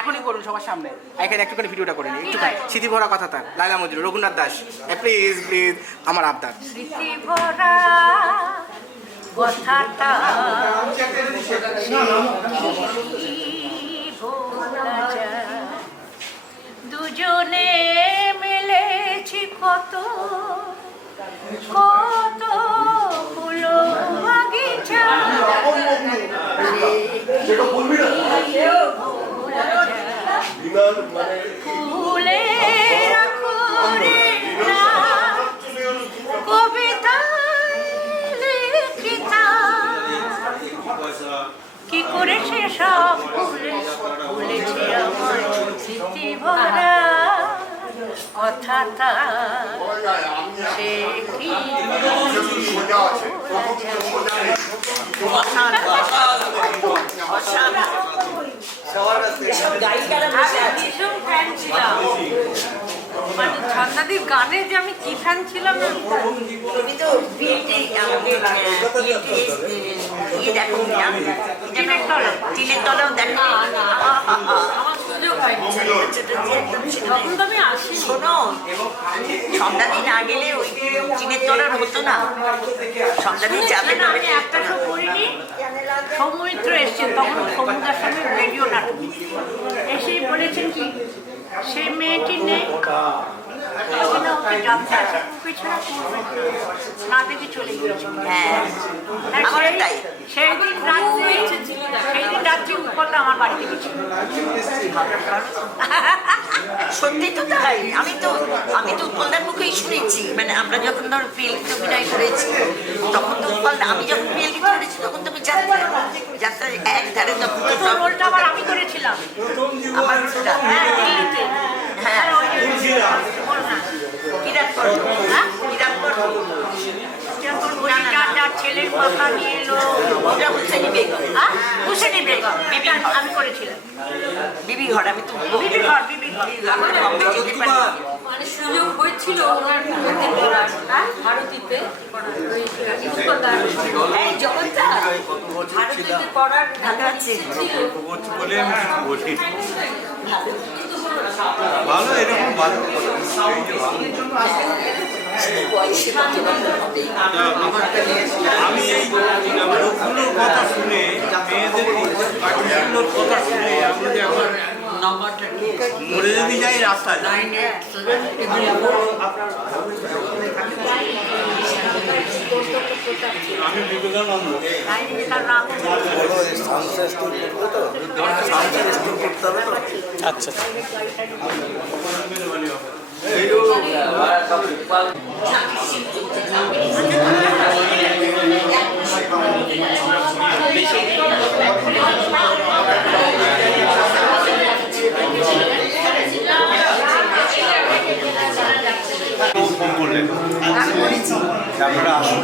এখনই করুন সবার সামনে। এখানে একটুখানি ভিডিওটা করে নিই, একটু স্মৃতি ভরা কথা তার লায়লা মজনু, রঘুনাথ দাস, প্লিজ প্লিজ আমার আবদার। স্মৃতি ভরা কথাটা দুজনে মিলেছি কত কত ফুলো বাগিচা ফুলে রাখরে না কবিতা লিখিতা কি করে সে সব ভুলেছে আমার স্মৃতি ভরা কথাটা সে কি মানে ছন্দাদির গানে যে আমি কি ফ্যান ছিলাম না। তুমি তো বিয়েতে আমাদের ইয়ে দেখো না, টিনের তলাও দেখো। আমার সুযোগ হয়নি, তখন তো আমি আসি। শোনো, সন্ধ্যাদি না গেলে ওই টিনের তলার হতো না। সন্ধ্যাদি যাবে না। আমি একটা শো করিনি, সৌমিত্র এসছেন তখন, সমুদ্রের সঙ্গে রেডিও নাটক এসেই বলেছেন কি সে মেয়েটি নেই, না দেখে চলে গিয়েছে। হ্যাঁ, আমারও তাই। সেইদিন রাত্রি উপরটা আমার বাড়িতে গেছিল। সত্যি তো তাই। আমি তো উৎপলদার মুখেই শুনেছি। মানে আমরা যখন ধর পিএলকিতে অভিনয় করেছি তখন তো উৎপলদা, আমি যখন পিএলকিতে করেছি তখন তুমি যাত্রার এক ধারে তখন রোলটা আবার আমি করেছিলাম আমার দিল্লিতে। হ্যাঁ, ছেলের কথা নিয়ে এলো, ওটা হুসেনি বেগম। হুসেনি বেগম আমি করেছিলাম। বিবি ঘর, আমি তো বিবি ঘর বম্বে যেতে পারি। মানে সুযোগ হয়েছিল ভারতীতে এই জগৎটা ভারতীতে পড়ার ভালো আছে। ভালো, এরকম ভালো। আমি এই লোকগুলোর কথা শুনে, মেয়েদের পার্টিগুলোর কথা শুনে আমি যে আমার নাম্বারটা ধরে যদি যাই রাস্তায় আমি বিবেকানন্দ। আচ্ছা, আপনারা আসুন।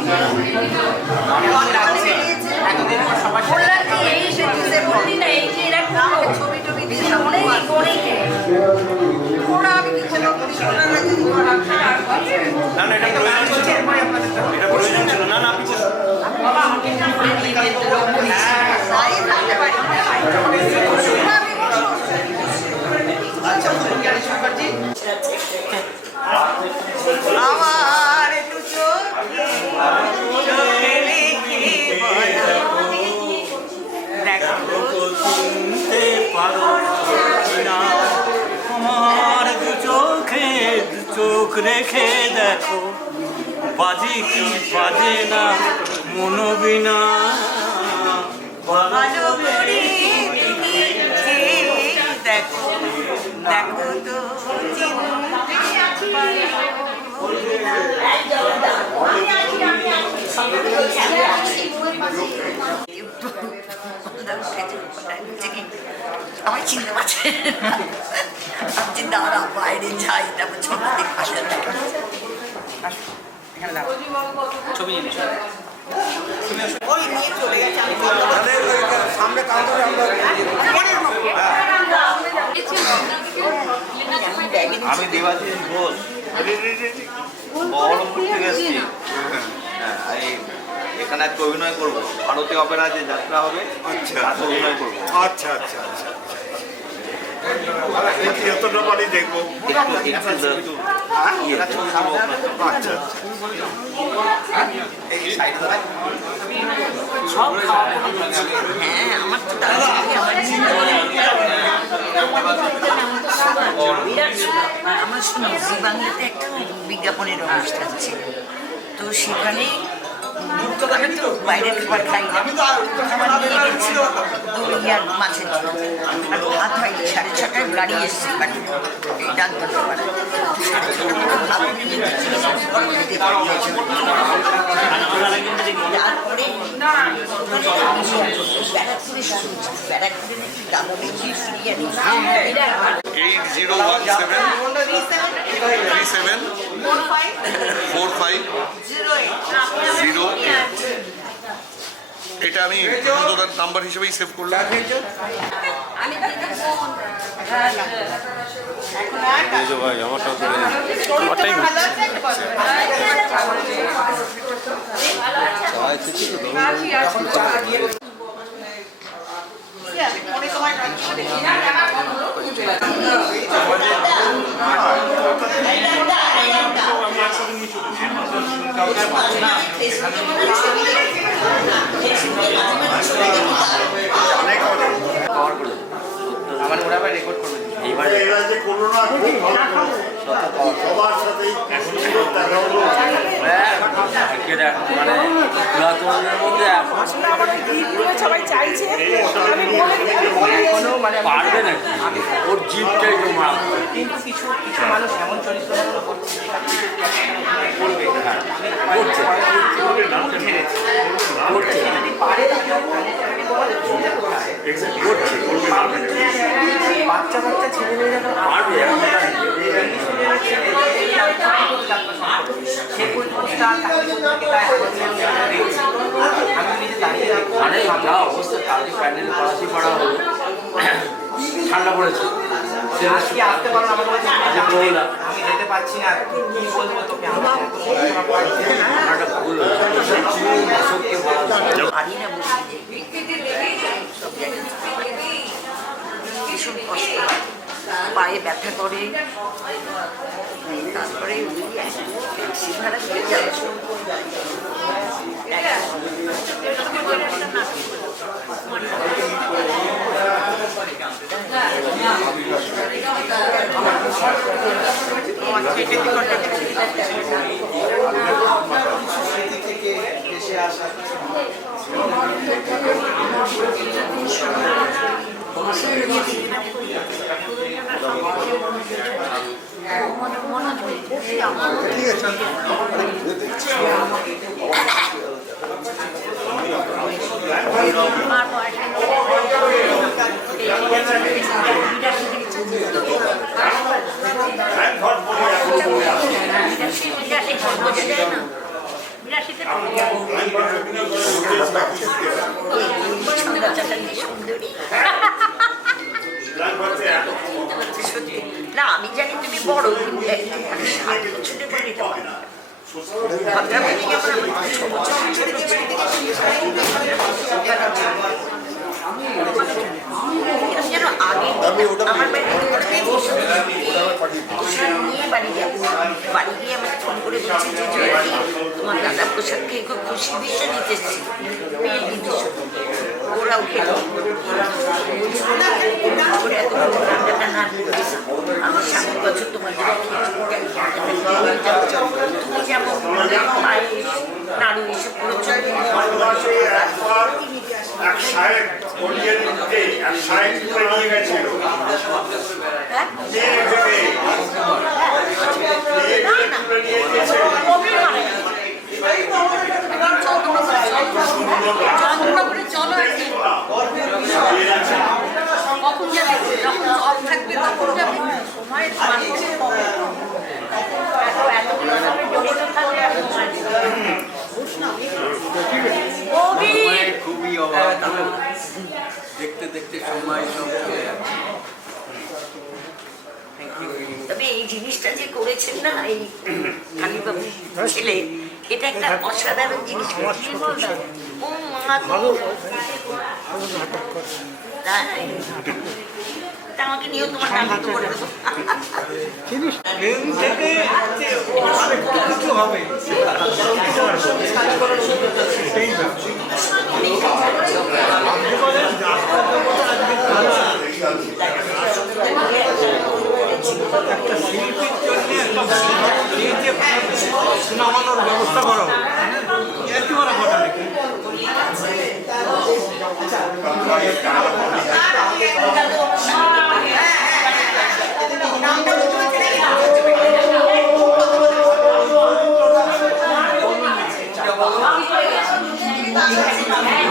না না, এটা প্রয়োজন ছিল, এটা প্রয়োজন ছিল না। না, আপনি আমার দু চোখে শুনতে পারো না, আমার দু চোখে দু চোখ রেখে দেখো, বাজে কি বাজে না মনোবিনা। ভালো করে দেখো দেখো তো বলছে কি আমার চিনতে পারছে আমি দাঁড়া বাইরে যাই তারপর ছবি দেখে আসলে এখানে দাও ছবি নিয়ে নিস। ওই নিয়ে চলে গেছে আমি সামনে কাউন্টারে আমি দেবাশিস ঘোষ বহরমপুর থেকে এসেছি। হ্যাঁ, এখানে একটা অভিনয় করবো, ভারতীয় অপেরা যে যাত্রা হবে তাতে অভিনয় করবো। আচ্ছা আচ্ছা আচ্ছা এতটা বাড়ি দেখবো। আচ্ছা সব খাওয়া হ্যাঁ আমার তো দার্জিলিংয়ে আমার বিরাট আমরা শুনি জি বাংলাতে একটা বিজ্ঞাপনের অনুষ্ঠান ছিল, তো সেখানে তো বাইরের খাবার খাই না, খাবার নিয়ে গেছি দই আর মাছের ঝোল আর ভাত হয়নি। 6:30টায় গাড়ি এসছে এই ডাকবাংলা পাড়ায়, 6:30টায় ভাত নিয়ে গেছি তারপরে ব্যারাকপুরে শুনছি ব্যারাকপুরে নাকি দামোদর বিরিয়ানি 8017374508। এটা আমি দাদার নাম্বার হিসেবেই সেভ করলাম। ভাই আমারটাও করে আমার ওরা আবার রেকর্ড করবে। এরা যে কোনো না খুব ভালো করে। সবার সাথেই সুন্দর দেখা হলো। মানে পুরাতনের মধ্যে আসলে আমাদের দিকগুলো সবাই চাইছে আমি বলে এখনো মানে পারবে নাকি ওর জিপটাই জমা কিন্তু কিছু কিছু মানুষ এমন চরিত্র করছে করবে করছে যদি পারে বাচ্চা বাচ্চা ছেলেমেয়েরা পারবে সে পরিবেশটা আমি নিজে দাঁড়িয়ে মানে যা অবস্থা কালকে প্যান্ডেল পড়াশি পড়া হলো ঠান্ডা পড়েছে আজকে আসতে পারো না, আমাকে আমি যেতে পারছি না, কি বলবো তোকে ঠান্ডাটা ভুল সত্যি পারি না বলি সব জায়গায় ভীষণ কষ্ট, পায়ে ব্যথা করে, তারপরে ট্যাক্সি ভাড়া করে যাচ্ছি না আমি জানি তুমি বড় কিন্তু 7 বছরের পরে নিতে পারো না। যেন আগে আমার নিয়ে বাড়ি যাবো, বাড়ি গিয়ে আমাকে ফোন করে বলছি যে তোমার দাদা প্রসাদকে খুব খুশি দিতে দিতেছি ওরাও খেলো করে এত রান্নাটা না আমার 7 বছর তোমার জন্য তুমি যেমন পায়েস নাড়ু এসব করেছো এক সাহেব কোরিয়ার দিকে এক সাহেব নিয়ে গেছিল চন্দ্রনগরে চলো দেখতে সময় সব চলে যাচ্ছে। তবে এই জিনিসটা যে করেছেন না এই কালীবাবু ছেলে, এটা একটা অসাধারণ জিনিস করেছেন। ও মা গো। তাই? তা আমাকে নিয়েও তোমার নাম করে দেবো। ট্রেন থেকে আরেকটু কিছু হবে। সেটাই ভাবছি। আপনি বলেন যাত্রা জগতে আজকে তারা একটা শিল্পীর জন্য একটা নামানোর ব্যবস্থা করা হবে। একেবারে ঘটা নাকি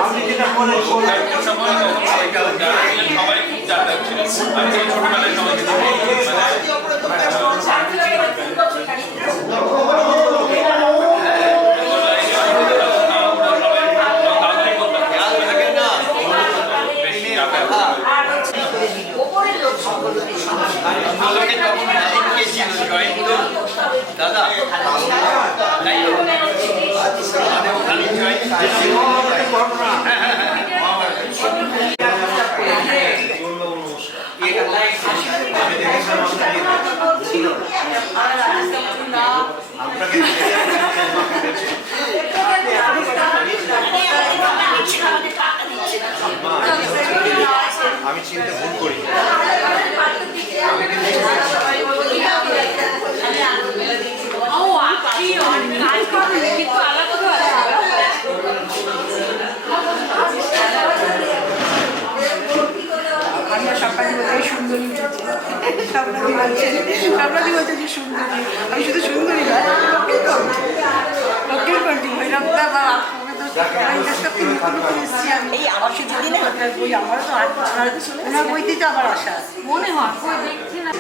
আপনি যেটা বলেন দাদা আমি চিনতে ভুল করি। আমরা সকালে বোধহয় সুন্দরী সকালে বলছে যে সুন্দরী, আমি শুধু সুন্দরী নয়, লক্ষ্মীর কন্টি ভৈরবদা বা এই আমার শুধু দিলে বই আমারও তো 8 বছর আগে ওনার বইতেই তো আমার আশা আছে মনে হয় দেখছি না।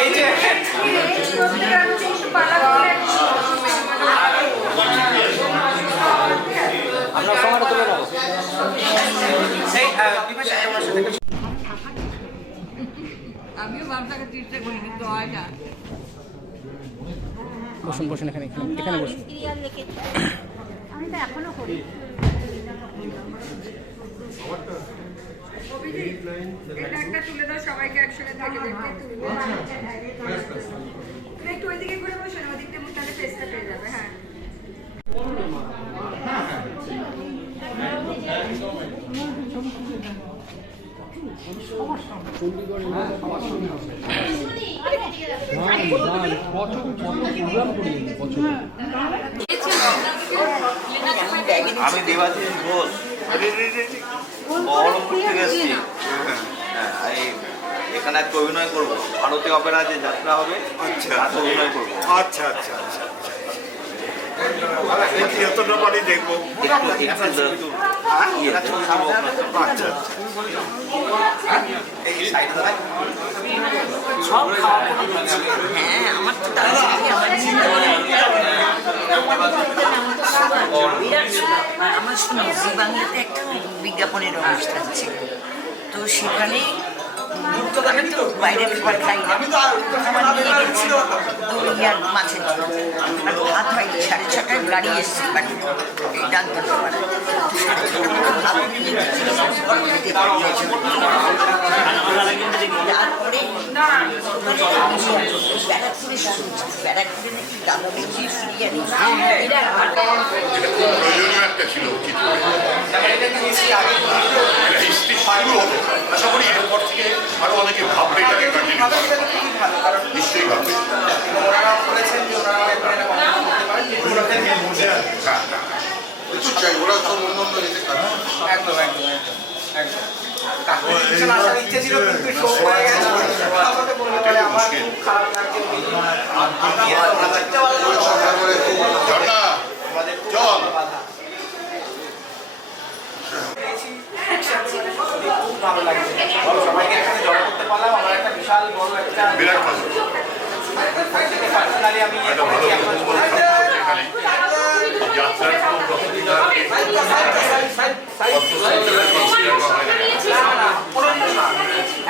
এই যে আমরা সময়টা তুলে নেবো। সেই বিপাশা তোমার সাথে আমিও বামটাকে চেষ্টা করি কিন্তু হয় না। বসুন বসুন এখানে এখানে বসুন। আমি তো এখনো করি। এটা একটা তুলে দাও সবাইকে একসঙ্গে থেকে দেখতে একটু ওইদিকে করে বসেন, ওইদিকটা তাহলে ফেসটা পেয়ে যাবে। হ্যাঁ আমি দেবাশিস ঘোষ, বহরমপুর থেকে এসেছি। হ্যাঁ, এখানে আজকে অভিনয় করবো, ভারতীয় অপেরা যে যাত্রা হবে তাতে অভিনয় করবো। আচ্ছা আচ্ছা আচ্ছা এতটা বাড়ি দেখবো। আচ্ছা সব খাওয়া হ্যাঁ আমার তো দাদা আমার শুনো জি বাংলাতে একটা বিজ্ঞাপনের অনুষ্ঠান ছিল, তো সেখানে আমি তো বাইরে খাবার খাই না, আমার নিয়ে গেছি দলিয়ার মাছের ঝোল আর ভাত হয়নি। 6:30টায় গাড়ি এসছে বাড়ি এই ডাক্তার পাড়া, 6:30টায় ভাত নিয়ে গেছি তারপরে ব্যারাকপুরে শুনছি ব্যারাকপুরে নাকি দাদা বেশি বিরিয়ানি প্রয়োজনীয় একটা ছিল হিস্ট্রি শুরু হতো। আশা করি এরপর থেকে আরো অনেকে ভাববে এটাকে কন্টিনিউ করবে, নিশ্চয়ই ভাববে। ওরা তো অন্যান্য যেতে পারে। একদম একদম একদম একদম আসার ইচ্ছে ছিল কিন্তু শো হয়ে গেছে। আমাকে বলে বলে আমার খুব খারাপ লাগছে। ঝর্ণা চল। খুব ভালো লাগছে, সবাইকে এখানে জড়ো করতে পারলাম। আমার একটা বিশাল বড় একটা বিরাট ভালো পার্সোনালি আমি একটা ভালো এখানে যাত্রার কোনো রথযাত্রাকে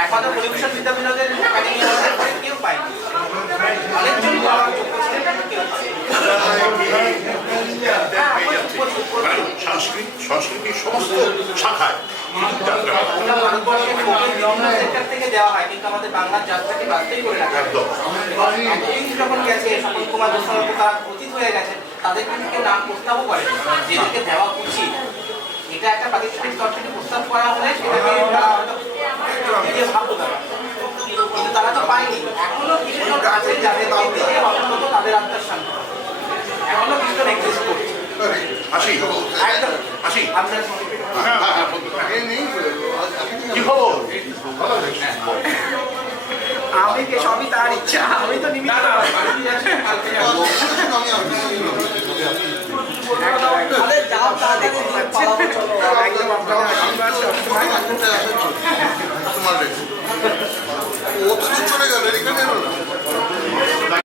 একমাত্র পরিবেশন বিদ্যা বিনোদের একাডেমি আমাদের পরে কেউ পায়নি। অনেকজন পাওয়ার যোগ্য ছিলেন, কিন্তু কেউ পায়নি। সংস্কৃতির সমস্ত শাখায় যাত্রা হয়। আমরা ভারতবর্ষের ফোকের বিভিন্ন সেক্টর থেকে দেওয়া হয়, কিন্তু আমাদের বাংলার যাত্রাকে বাধ্যই করে রাখা হয়। একদম এতদিন যখন গেছে, স্বপন কুমার গোস্বামী তারা অতীত হয়ে গেছে, তাদের কিন্তু কেউ নাম প্রস্তাবও করে যেদিকে দেওয়া উচিত। এটা একটা প্রাতিষ্ঠানিক স্তর থেকে প্রস্তাব করা হলে সেটাকে তারা হয়তো নিজে ভাবতো তারা, কিন্তু তারা তো পায়নি। এখনো কিছু লোক আছে যাদের দিকে অন্তত তাদের আত্মার শান্তি, এখনো কিছু এক্সিস্ট করছে। আসি একদম আসি আপনার সঙ্গে কি খবর? আমি কে সবই তার ইচ্ছা, আমি তো নিমিত্ত একদম আপনার আশীর্বাদ সবসময়।